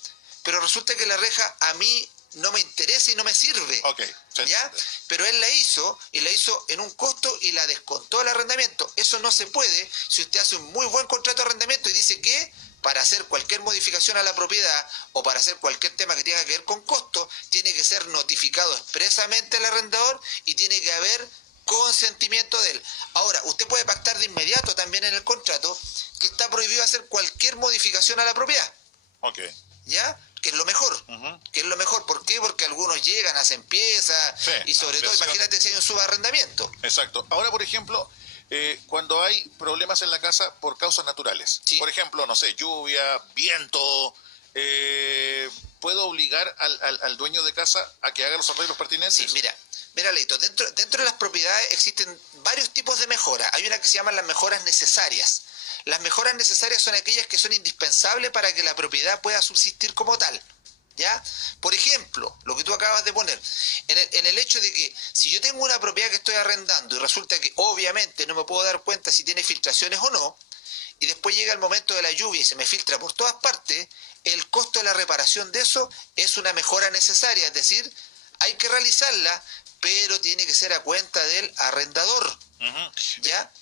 Pero resulta que la reja a mí no me interesa y no me sirve. ¿Ya? Pero él la hizo en un costo y la descontó el arrendamiento. Eso no se puede si usted hace un muy buen contrato de arrendamiento y dice que para hacer cualquier modificación a la propiedad o para hacer cualquier tema que tenga que ver con costo, tiene que ser notificado expresamente al arrendador y tiene que haber consentimiento de él. Ahora, usted puede pactar de inmediato también en el contrato que está prohibido hacer cualquier modificación a la propiedad. Ok. ¿Ya? Que es lo mejor. Que es lo mejor. ¿Por qué? Porque algunos llegan, hacen piezas, sí, y sobre todo, imagínate si hay un subarrendamiento. Exacto. Ahora, por ejemplo, cuando hay problemas en la casa por causas naturales, ¿sí? Por ejemplo, no sé, lluvia, viento, ¿puedo obligar al dueño de casa a que haga los arreglos pertinentes? Sí, mira, Leito, dentro de las propiedades existen varios tipos de mejoras. Hay una que se llaman las mejoras necesarias. Las mejoras necesarias son aquellas que son indispensables para que la propiedad pueda subsistir como tal. ¿Ya? Por ejemplo, lo que tú acabas de poner, en el hecho de que si yo tengo una propiedad que estoy arrendando y resulta que obviamente no me puedo dar cuenta si tiene filtraciones o no, y después llega el momento de la lluvia y se me filtra por todas partes, el costo de la reparación de eso es una mejora necesaria, es decir, hay que realizarla, pero tiene que ser a cuenta del arrendador. ¿Ya?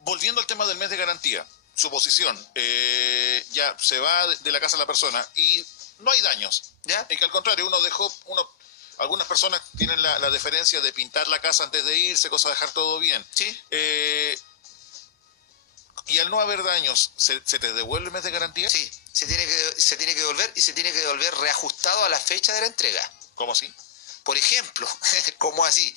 Volviendo al tema del mes de garantía, suposición, ya se va de la casa la persona y no hay daños. ¿Ya? Y que al contrario, algunas personas tienen la deferencia de pintar la casa antes de irse, cosa de dejar todo bien. Sí. Y al no haber daños, ¿se te devuelve el mes de garantía? Sí, se tiene que devolver y se tiene que devolver reajustado a la fecha de la entrega. ¿Cómo así? Por ejemplo, ¿cómo así?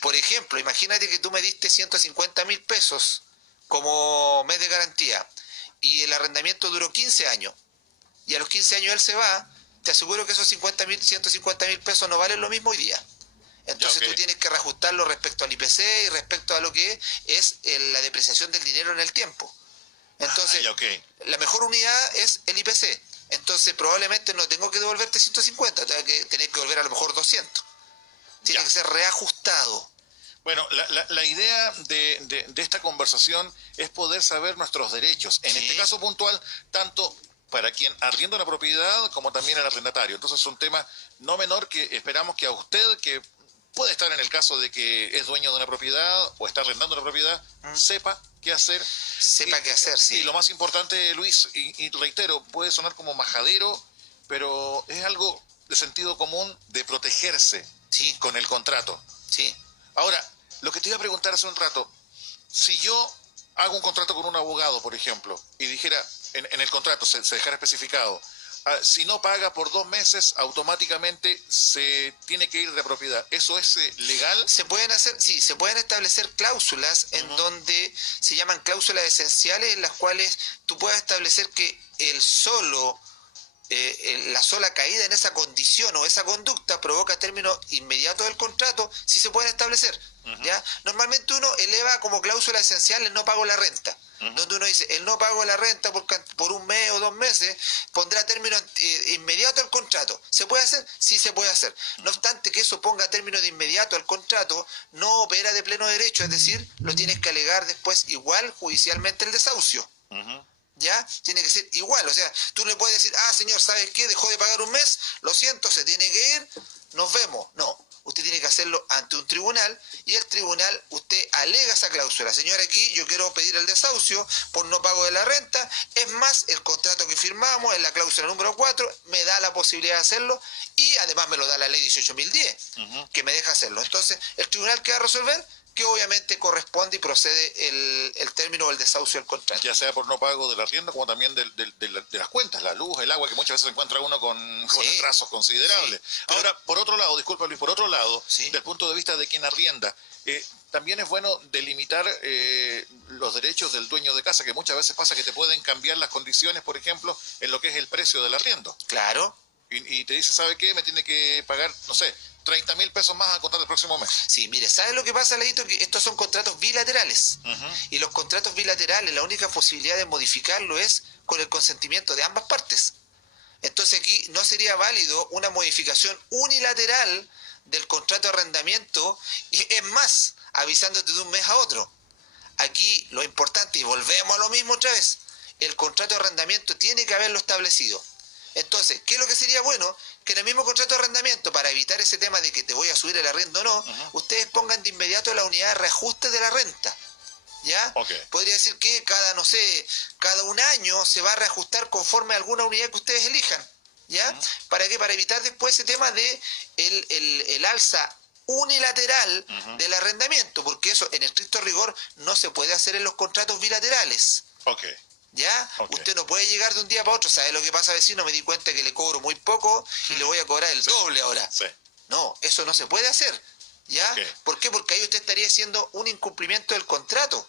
Por ejemplo, imagínate que tú me diste 150.000 pesos como mes de garantía y el arrendamiento duró 15 años y a los 15 años él se va, te aseguro que esos 150.000 pesos no valen lo mismo hoy día. Entonces tú tienes que reajustarlo respecto al IPC y respecto a lo que es la depreciación del dinero en el tiempo. Entonces, la mejor unidad es el IPC. Entonces probablemente no tengo que devolverte 150, tengo que tener que devolver a lo mejor 200. Tiene que ser reajustado. Bueno, la idea de esta conversación es poder saber nuestros derechos. En este caso puntual, tanto para quien arrienda una propiedad como también al arrendatario. Entonces es un tema no menor que esperamos que a usted, que puede estar en el caso de que es dueño de una propiedad o está arrendando una propiedad, sepa qué hacer. Sepa qué hacer, sí. Y lo más importante, Luis, y reitero, puede sonar como majadero, pero es algo de sentido común de protegerse con el contrato. Sí. Ahora, lo que te iba a preguntar hace un rato, si yo hago un contrato con un abogado, por ejemplo, y dijera, en el contrato se dejara especificado, si no paga por 2 meses, automáticamente se tiene que ir de la propiedad. ¿Eso es legal? Se pueden establecer cláusulas en donde se llaman cláusulas esenciales, en las cuales tú puedes establecer que la sola caída en esa condición o esa conducta provoca término inmediato del contrato, si se pueden establecer. ¿Ya? Normalmente uno eleva como cláusula esencial el no pago de la renta, donde uno dice el no pago de la renta por 1 mes o 2 meses pondrá término inmediato al contrato. ¿Se puede hacer? Sí, se puede hacer. No obstante que eso ponga término de inmediato al contrato, no opera de pleno derecho, es decir, lo tienes que alegar después igual judicialmente el desahucio. ¿Ya? Tiene que ser igual, o sea, tú le puedes decir, señor, ¿sabes qué? Dejó de pagar 1 mes, lo siento, se tiene que ir, nos vemos. No, usted tiene que hacerlo ante un tribunal y el tribunal, usted alega esa cláusula. Señor, aquí yo quiero pedir el desahucio por no pago de la renta, es más, el contrato que firmamos en la cláusula número 4 me da la posibilidad de hacerlo y además me lo da la ley 18.010, que me deja hacerlo. Entonces, el tribunal que va a resolver que obviamente corresponde y procede el término o el desahucio del contrato. Ya sea por no pago del arriendo, como también de las cuentas, la luz, el agua, que muchas veces se encuentra uno con atrasos considerables. Ahora, por otro lado, disculpa Luis, desde el punto de vista de quien arrienda, también es bueno delimitar los derechos del dueño de casa, que muchas veces pasa que te pueden cambiar las condiciones, por ejemplo, en lo que es el precio del arriendo. Claro. Y te dice, ¿sabe qué? Me tiene que pagar, no sé, 30.000 pesos más a contar el próximo mes. Sí, mire, ¿sabes lo que pasa, Leito? Que estos son contratos bilaterales. Y los contratos bilaterales, la única posibilidad de modificarlo es con el consentimiento de ambas partes. Entonces aquí no sería válido una modificación unilateral del contrato de arrendamiento, y es más, avisándote de un mes a otro. Aquí lo importante, y volvemos a lo mismo otra vez, el contrato de arrendamiento tiene que haberlo establecido. Entonces, ¿qué es lo que sería bueno? Que en el mismo contrato de arrendamiento, para evitar ese tema de que te voy a subir el arriendo o no, ustedes pongan de inmediato la unidad de reajuste de la renta. ¿Ya? Okay. Podría decir que cada, no sé, cada un año se va a reajustar conforme a alguna unidad que ustedes elijan. ¿Ya? ¿Para qué? Para evitar después ese tema de el alza unilateral del arrendamiento, porque eso en estricto rigor no se puede hacer en los contratos bilaterales. Okay. ¿Ya? Okay. Usted no puede llegar de un día para otro. ¿Sabe lo que pasa, vecino? Me di cuenta que le cobro muy poco y le voy a cobrar el doble ahora. Sí. No, eso no se puede hacer. ¿Ya? Okay. ¿Por qué? Porque ahí usted estaría haciendo un incumplimiento del contrato.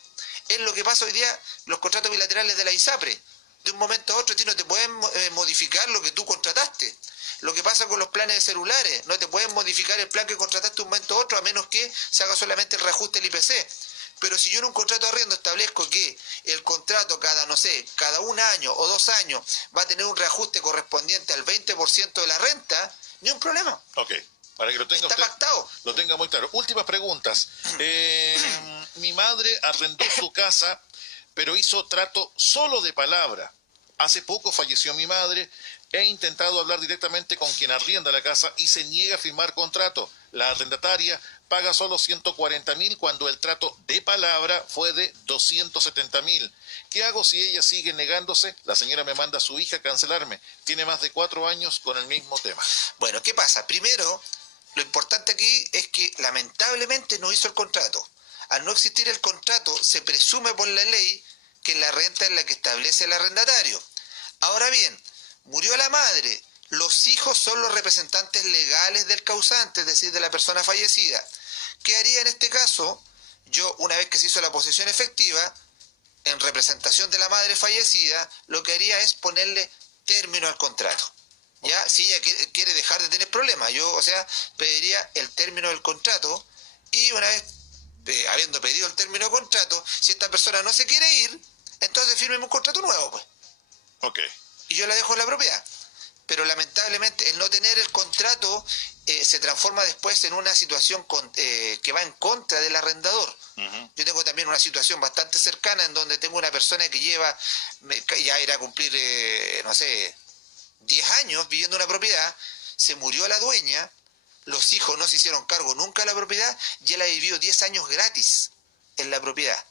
Es lo que pasa hoy día los contratos bilaterales de la ISAPRE. De un momento a otro a ti no te pueden modificar lo que tú contrataste. Lo que pasa con los planes de celulares, no te pueden modificar el plan que contrataste de un momento a otro a menos que se haga solamente el reajuste del IPC. Pero si yo en un contrato de arriendo establezco que el contrato cada, no sé, cada un año o 2 años va a tener un reajuste correspondiente al 20% de la renta, ni un problema. Ok, para que lo tenga está usted, pactado. Lo tenga muy claro. Últimas preguntas. Mi madre arrendó su casa, pero hizo trato solo de palabra. Hace poco falleció mi madre. He intentado hablar directamente con quien arrienda la casa y se niega a firmar contrato. La arrendataria paga solo 140.000 cuando el trato de palabra fue de 270.000. ¿Qué hago si ella sigue negándose? La señora me manda a su hija a cancelarme. Tiene más de 4 años con el mismo tema. Bueno, ¿qué pasa? Primero, lo importante aquí es que lamentablemente no hizo el contrato. Al no existir el contrato, se presume por la ley que la renta es la que establece el arrendatario. Ahora bien, murió la madre, los hijos son los representantes legales del causante, es decir, de la persona fallecida. ¿Qué haría en este caso? Yo, una vez que se hizo la posesión efectiva, en representación de la madre fallecida, lo que haría es ponerle término al contrato. ¿Ya? Si ella quiere dejar de tener problemas, yo, o sea, pediría el término del contrato y una vez, habiendo pedido el término del contrato, si esta persona no se quiere ir, entonces firmemos un contrato nuevo, pues. Ok. Y yo la dejo en la propiedad. Pero lamentablemente el no tener el contrato se transforma después en una situación que va en contra del arrendador. Yo tengo también una situación bastante cercana en donde tengo una persona que ya irá a cumplir, no sé, 10 años viviendo en una propiedad, se murió la dueña, los hijos no se hicieron cargo nunca de la propiedad y él ha vivido 10 años gratis en la propiedad.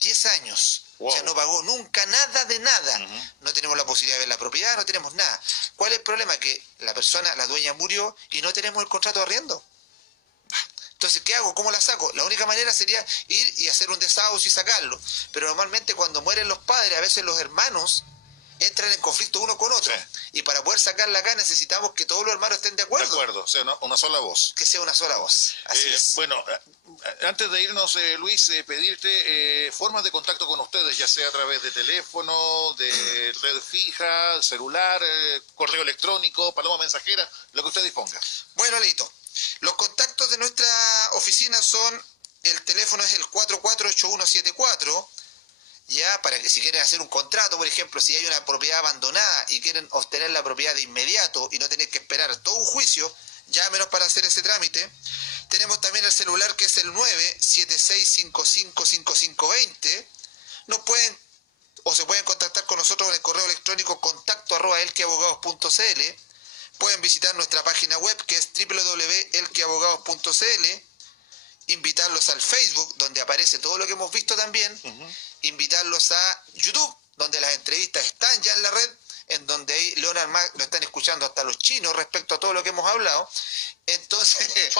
10 años. Wow. O sea, no pagó nunca nada de nada. No tenemos la posibilidad de ver la propiedad, no tenemos nada. ¿Cuál es el problema? Que la dueña murió y no tenemos el contrato de arriendo. Entonces, ¿qué hago? ¿Cómo la saco? La única manera sería ir y hacer un desahucio y sacarlo. Pero normalmente cuando mueren los padres, a veces los hermanos entran en conflicto uno con otro. Sí. Y para poder sacarla acá necesitamos que todos los hermanos estén de acuerdo. De acuerdo, o sea, una sola voz. Que sea una sola voz. Así es. Bueno, antes de irnos, Luis, pedirte formas de contacto con ustedes, ya sea a través de teléfono, de red fija, celular, correo electrónico, paloma mensajera, lo que usted disponga. Bueno, Leito, los contactos de nuestra oficina son, el teléfono es el 448174, ya, para que si quieren hacer un contrato, por ejemplo, si hay una propiedad abandonada y quieren obtener la propiedad de inmediato y no tener que esperar todo un juicio, llámenos para hacer ese trámite. Tenemos también el celular que es el 976555520. Nos pueden o se pueden contactar con nosotros en el correo electrónico contacto@elquiabogados.cl. Pueden visitar nuestra página web que es www.elquiabogados.cl. Invitarlos al Facebook, donde aparece todo lo que hemos visto también. Invitarlos a YouTube, donde las entrevistas están ya en la red, en donde ahí Leonard Mac lo están escuchando hasta los chinos respecto a todo lo que hemos hablado. Entonces,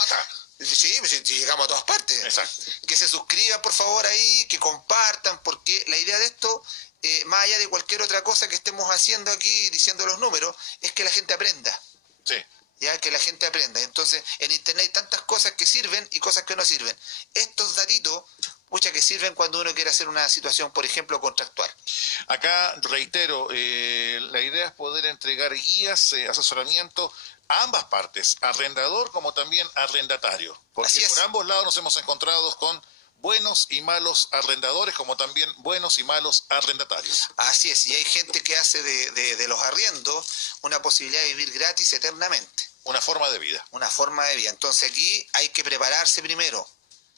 sí, llegamos a todas partes. Exacto. Que se suscriban, por favor, ahí, que compartan, porque la idea de esto, más allá de cualquier otra cosa que estemos haciendo aquí, diciendo los números, es que la gente aprenda. Sí. Ya, que la gente aprenda. Entonces, en Internet hay tantas cosas que sirven y cosas que no sirven. Estos datitos, muchas que sirven cuando uno quiere hacer una situación, por ejemplo, contractual. Acá, reitero, la idea es poder entregar guías, asesoramiento a ambas partes, arrendador como también arrendatario. Porque por ambos lados nos hemos encontrado con buenos y malos arrendadores, como también buenos y malos arrendatarios. Así es, y hay gente que hace de los arriendos una posibilidad de vivir gratis eternamente. Una forma de vida. Una forma de vida. Entonces aquí hay que prepararse primero.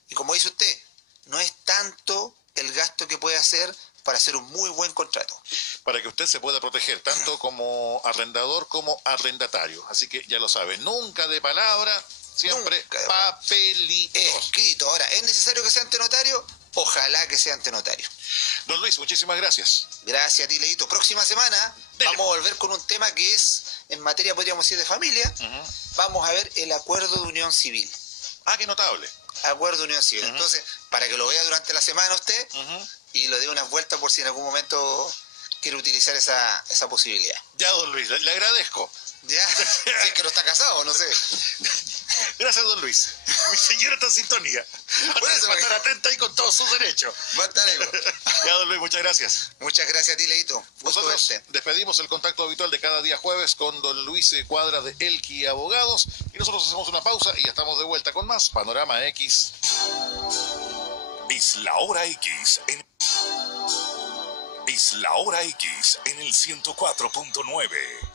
Y como dice usted, no es tanto el gasto que puede hacer para hacer un muy buen contrato. Para que usted se pueda proteger, tanto como arrendador como arrendatario. Así que ya lo sabe, nunca de palabra, siempre papelito. Escrito. Ahora, ¿es necesario que sea ante notario? ojalá que sea ante notario. Don Luis, muchísimas gracias. Gracias a ti, Leito. Próxima semana Dele. vamos a volver con un tema que es, en materia, podríamos decir, de familia. Vamos a ver el acuerdo de unión civil. Ah, qué notable. Acuerdo de unión civil. Entonces, para que lo vea durante la semana usted y lo dé unas vueltas por si en algún momento quiere utilizar esa posibilidad. Ya, don Luis, le agradezco. Ya, si es que no está casado, no sé. Gracias, don Luis. Mi señora está en sintonía. Por eso, Va a estar atenta ahí con todos sus derechos. Va a estar ahí. Ya, don Luis, muchas gracias. Muchas gracias a ti, Leito. Gusto Nosotros verte. despedimos el contacto habitual de cada día jueves con don Luis Cuadra de Elqui Abogados y nosotros hacemos una pausa y ya estamos de vuelta con más Panorama X. Es la hora X en... Es la hora X en el 104.9.